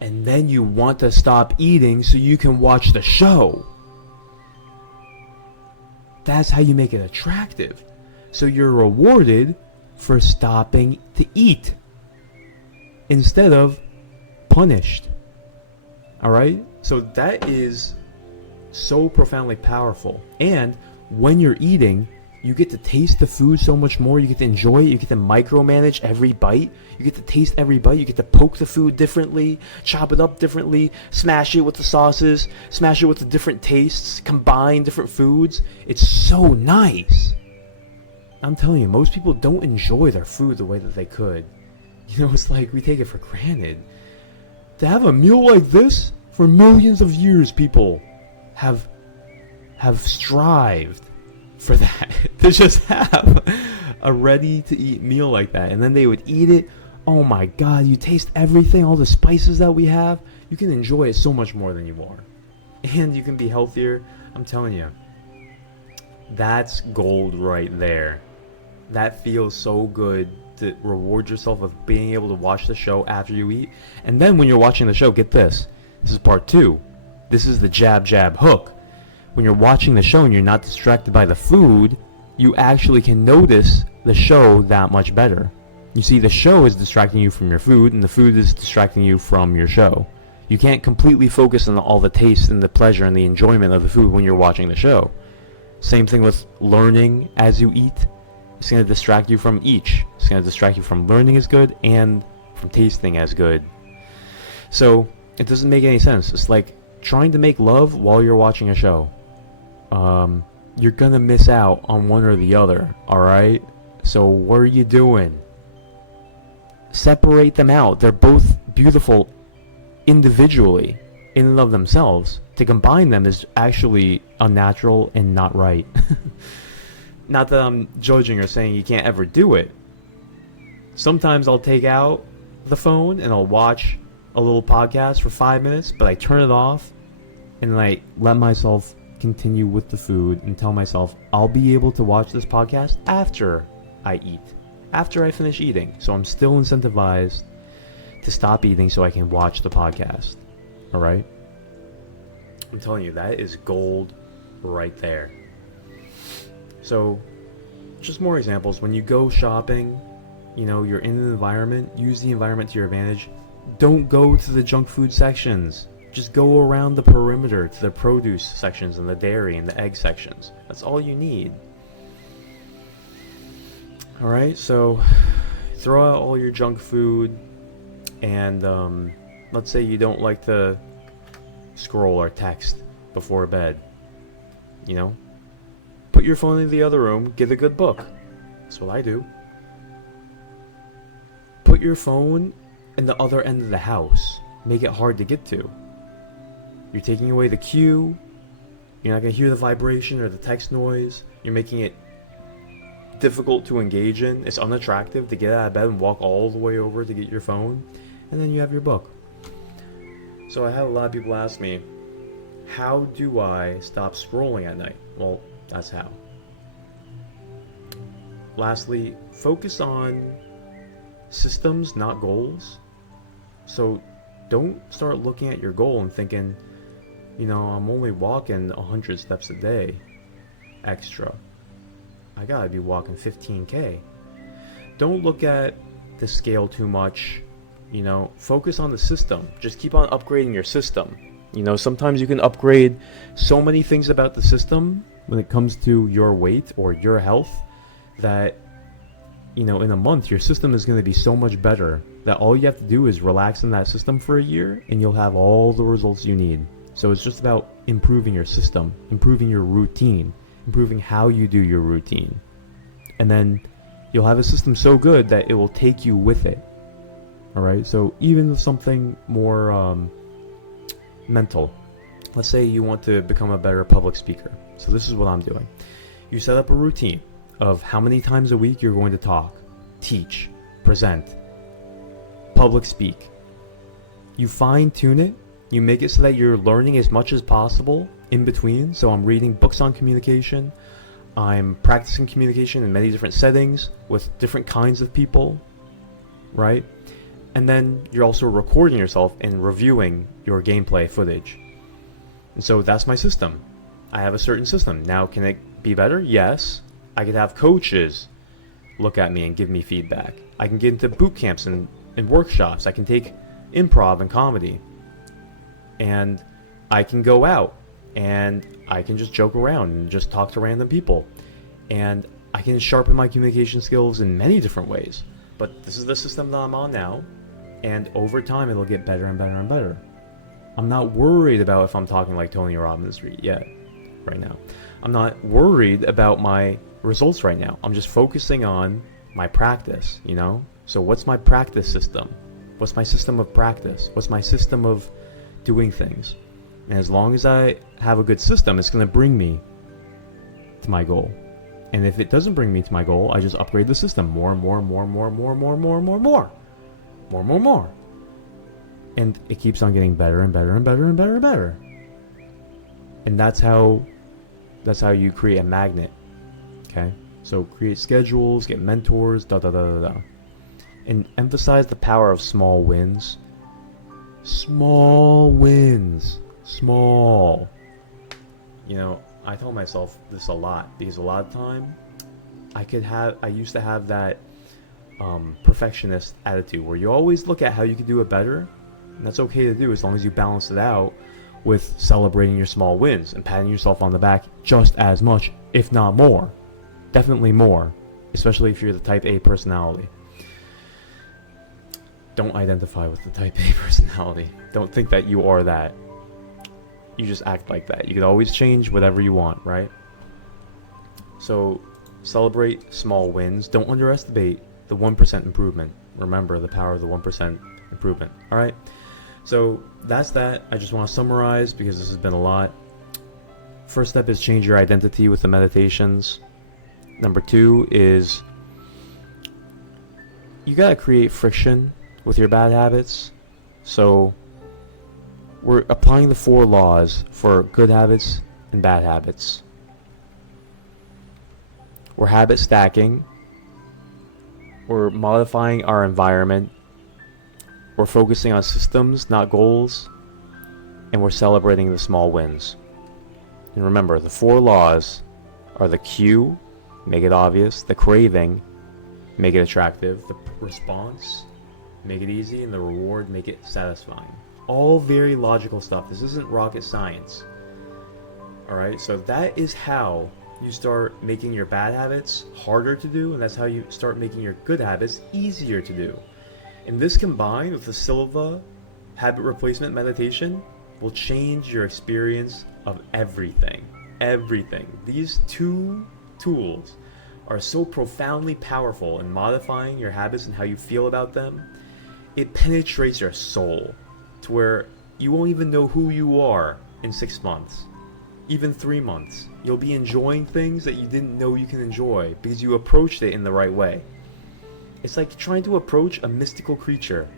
And then you want to stop eating so you can watch the show. That's how you make it attractive. So you're rewarded for stopping to eat instead of punished. Alright? So that is so profoundly powerful. And when you're eating, you get to taste the food so much more. You get to enjoy it. You get to micromanage every bite. You get to taste every bite. You get to poke the food differently, chop it up differently, smash it with the sauces, smash it with the different tastes, combine different foods. It's so nice. I'm telling you, most people don't enjoy their food the way that they could. You know, it's like we take it for granted. To have a meal like this, for millions of years, people have strived for that. To just have a ready-to-eat meal like that. And then they would eat it oh my god, you taste everything, all the spices that we have, you can enjoy it so much more than you are. And you can be healthier. I'm telling you, that's gold right there. That feels so good to reward yourself with being able to watch the show after you eat. And then when you're watching the show, get this. This is part 2. This is the jab, jab, hook. When you're watching the show and you're not distracted by the food, you actually can notice the show that much better. You see, the show is distracting you from your food, and the food is distracting you from your show. You can't completely focus on all the taste and the pleasure and the enjoyment of the food when you're watching the show. Same thing with learning as you eat. It's going to distract you from each. It's going to distract you from learning as good and from tasting as good. So it doesn't make any sense. It's like trying to make love while you're watching a show. You're going to miss out on one or the other, alright? So what are you doing? Separate them out. They're both beautiful individually, in and of themselves. To combine them is actually unnatural and not right. Not that I'm judging or saying you can't ever do it. Sometimes I'll take out the phone and I'll watch a little podcast for 5 minutes, but I turn it off and I let myself continue with the food and tell myself I'll be able to watch this podcast after I eat, after I finish eating. So I'm still incentivized to stop eating so I can watch the podcast. Alright? I'm telling you, that is gold right there. So, just more examples. When you go shopping, you know, you're in an environment, use the environment to your advantage. Don't go to the junk food sections. Just go around the perimeter to the produce sections and the dairy and the egg sections. That's all you need. Alright, so throw out all your junk food, and let's say you don't like to scroll or text before bed. You know? Put your phone in the other room, get a good book. That's what I do. Put your phone in the other end of the house. Make it hard to get to. You're taking away the cue. You're not going to hear the vibration or the text noise. You're making it difficult to engage in. It's unattractive to get out of bed and walk all the way over to get your phone. And then you have your book. So I have a lot of people ask me, how do I stop scrolling at night? Well, that's how. Lastly, focus on systems, not goals. So don't start looking at your goal and thinking, you know, I'm only walking 100 steps a day extra. I gotta be walking 15K. Don't look at the scale too much. You know, focus on the system. Just keep on upgrading your system. You know, sometimes you can upgrade so many things about the system when it comes to your weight or your health that, you know, in a month your system is going to be so much better that all you have to do is relax in that system for a year and you'll have all the results you need. So it's just about improving your system, improving your routine, improving how you do your routine. And then you'll have a system so good that it will take you with it. Alright, so even something more mental. Let's say you want to become a better public speaker. So this is what I'm doing. You set up a routine of how many times a week you're going to talk, teach, present, public speak. You fine tune it. You make it so that you're learning as much as possible in between. So I'm reading books on communication. I'm practicing communication in many different settings with different kinds of people, right? And then you're also recording yourself and reviewing your gameplay footage. And so that's my system. I have a certain system. Now, can it be better? Yes. I could have coaches look at me and give me feedback. I can get into boot camps and workshops. I can take improv and comedy. And I can go out and I can just joke around and just talk to random people. And I can sharpen my communication skills in many different ways. But this is the system that I'm on now. And over time, it'll get better and better and better. I'm not worried about if I'm talking like Tony Robbins yet, right now. I'm not worried about my results right now. I'm just focusing on my practice, you know? So what's my practice system? What's my system of practice? What's my system of doing things? And as long as I have a good system, it's going to bring me to my goal. And if it doesn't bring me to my goal, I just upgrade the system more and more and more and more and more and more and more and more and more. more. And it keeps on getting better and better and better and better and better. And that's how you create a magnet. Okay? So create schedules, get mentors, and emphasize the power of small wins. Small wins. Small. You know, I tell myself this a lot because a lot of time I used to have that perfectionist attitude where you always look at how you can do it better, and that's okay to do as long as you balance it out with celebrating your small wins and patting yourself on the back just as much, if not more. Definitely more, especially if you're the type A personality. Don't identify with the type A personality. Don't think that you are that. You just act like that. You can always change whatever you want, right? So celebrate small wins. Don't underestimate the 1% improvement. Remember the power of the 1% improvement. All right? So that's that. I just want to summarize because this has been a lot. First step is change your identity with the meditations. Number 2 is you got to create friction with your bad habits. So we're applying the 4 laws for good habits and bad habits. We're habit stacking. We're modifying our environment. We're focusing on systems, not goals. And we're celebrating the small wins. And remember, the 4 laws are the cue, make it obvious, the craving, make it attractive, the response, make it easy, and the reward, make it satisfying. All very logical stuff. This isn't rocket science. Alright, so that is how you start making your bad habits harder to do, and that's how you start making your good habits easier to do. And this combined with the Silva habit replacement meditation will change your experience of everything. Everything. These 2 tools are so profoundly powerful in modifying your habits and how you feel about them. It penetrates your soul to where you won't even know who you are in 6 months. Even 3 months. You'll be enjoying things that you didn't know you can enjoy because you approached it in the right way. It's like trying to approach a mystical creature.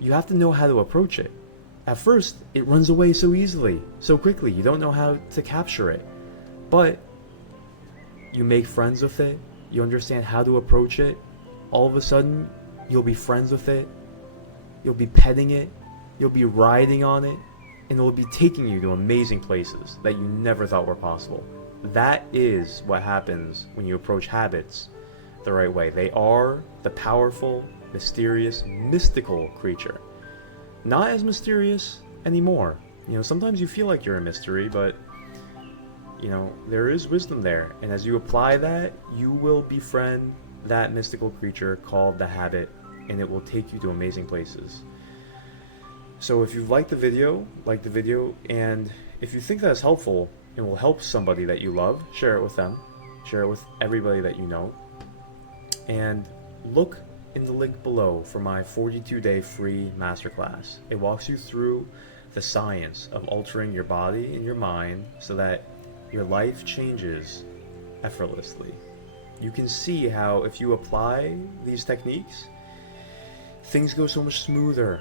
You have to know how to approach it. At first, it runs away so easily, so quickly, you don't know how to capture it. But you make friends with it, you understand how to approach it, all of a sudden, you'll be friends with it, you'll be petting it, you'll be riding on it, and it will be taking you to amazing places that you never thought were possible. That is what happens when you approach habits the right way. They are the powerful, mysterious, mystical creature. Not as mysterious anymore. You know, sometimes you feel like you're a mystery, but you know, there is wisdom there. And as you apply that, you will befriend that mystical creature called the habit, and it will take you to amazing places. So if you've liked the video, and if you think that is helpful and will help somebody that you love, share it with them. Share it with everybody that you know. And look in the link below for my 42-day free masterclass. It walks you through the science of altering your body and your mind so that your life changes effortlessly. You can see how if you apply these techniques, things go so much smoother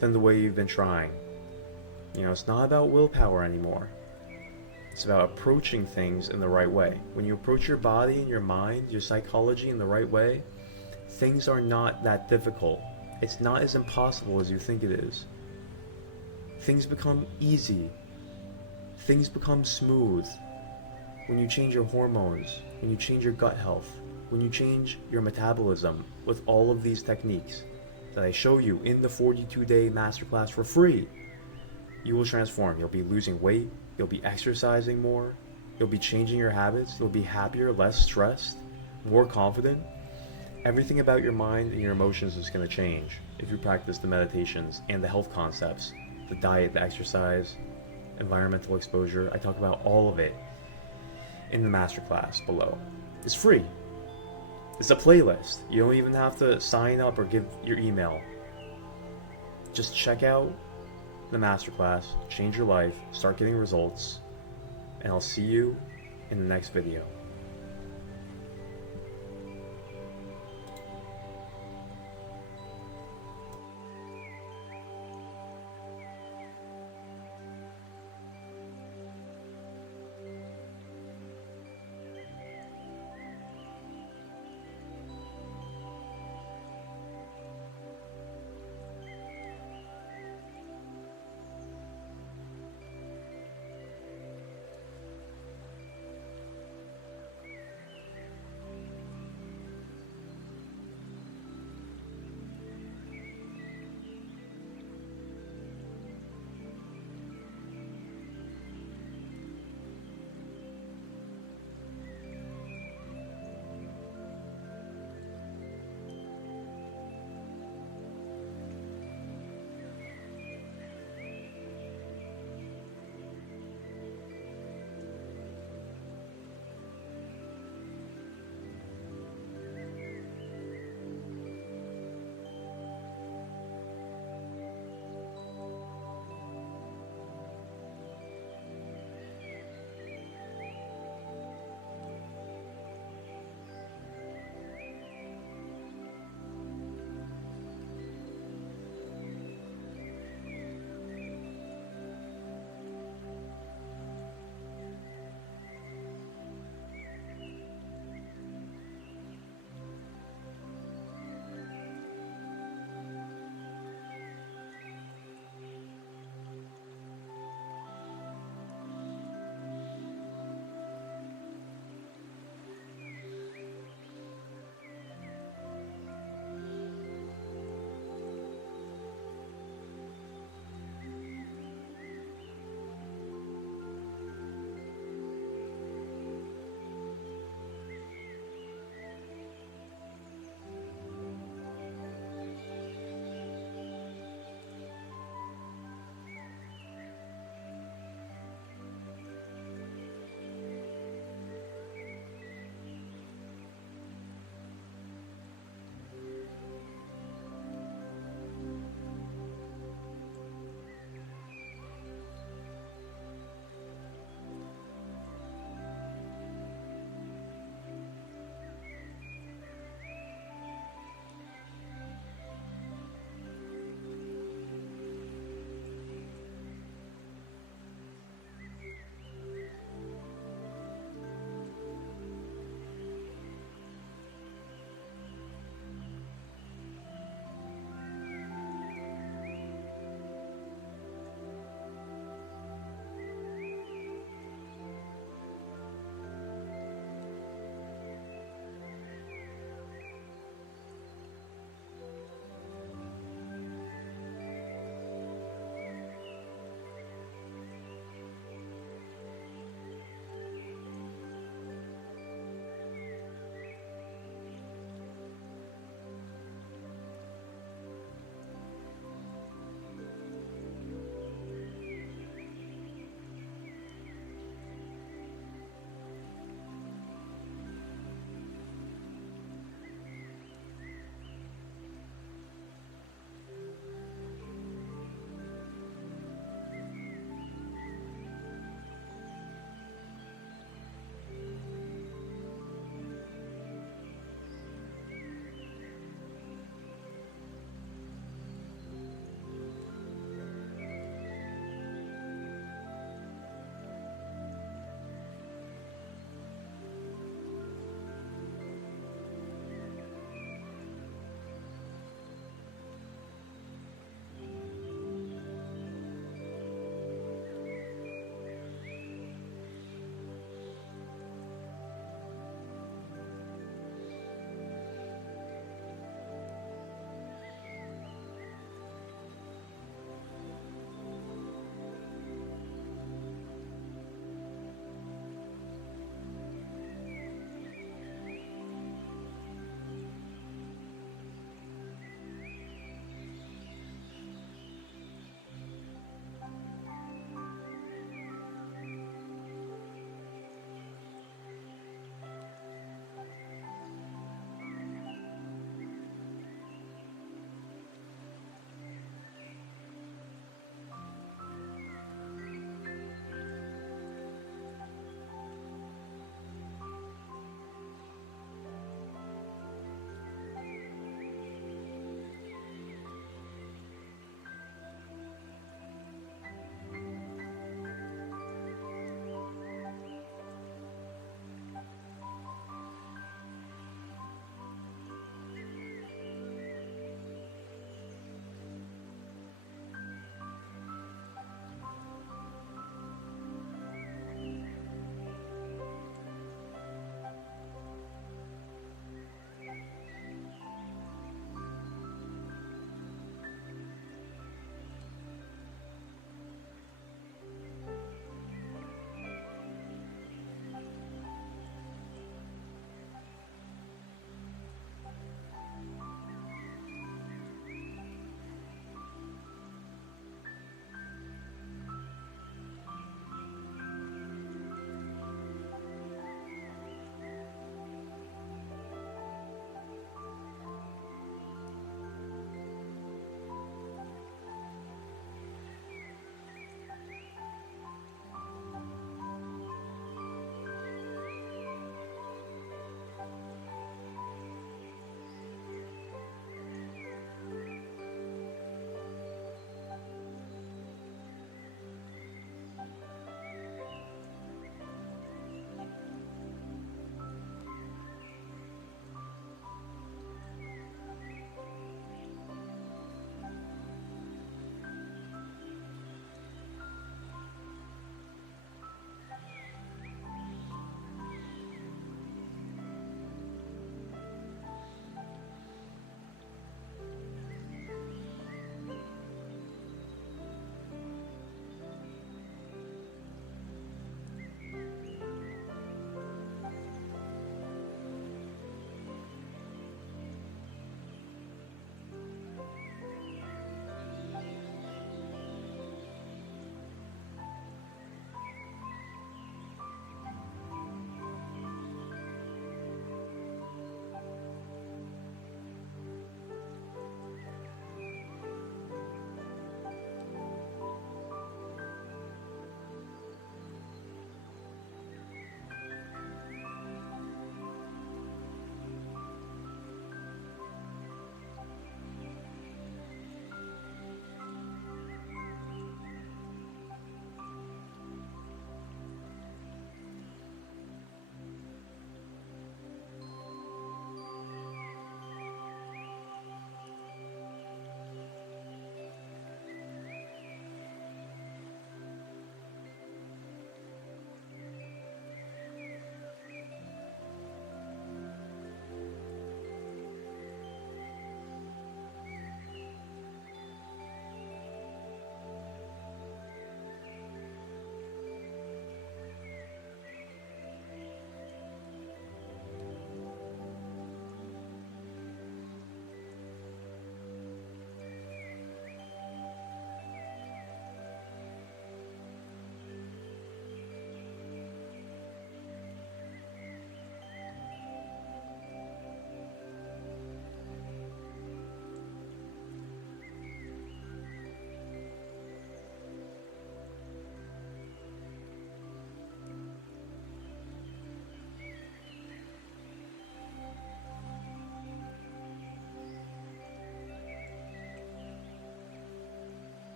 than the way you've been trying. You know, it's not about willpower anymore. It's about approaching things in the right way. When you approach your body and your mind, your psychology in the right way, things are not that difficult. It's not as impossible as you think it is. Things become easy. Things become smooth. When you change your hormones, when you change your gut health, when you change your metabolism with all of these techniques that I show you in the 42-day masterclass for free, you will transform. You'll be losing weight. You'll be exercising more. You'll be changing your habits. You'll be happier, less stressed, more confident. Everything about your mind and your emotions is going to change if you practice the meditations and the health concepts, the diet, the exercise, environmental exposure. I talk about all of it in the masterclass below. It's free. It's a playlist. You don't even have to sign up or give your email. Just check out the masterclass, change your life, start getting results, and I'll see you in the next video.